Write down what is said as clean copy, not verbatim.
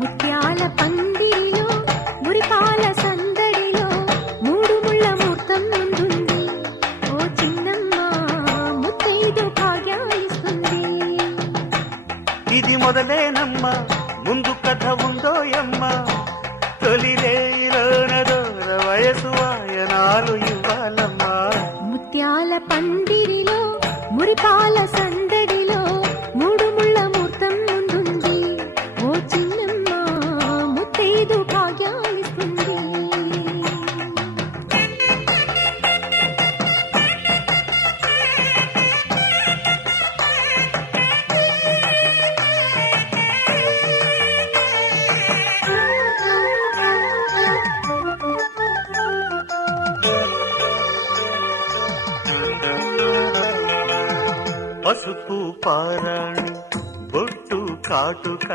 ముత్యాల పందిరిలో మురిపాల సందడిలో మూడు ముళ్ళ ముహూర్తం ముందుంది. ఓ చిన్నమ్మ ముత్తైదు భాగ్యాలిస్తుంది. ఇది మొదలేనమ్మా, ముందు కథ ఉందోయమ్మ. తొలి రేయిలోనదోర వయసు వాయనాలు ఇవ్వాలమ్మా. ముత్యాల పందిరిలో మురిపాల సందడిలో మూడు ముళ్ళ ముహూర్తం ముందుంది. ఓ చిన్నమ్మ ముత్తైదు భాగ్యాలిస్తుంది. పసుపు పారాణి బొట్టు కాటుక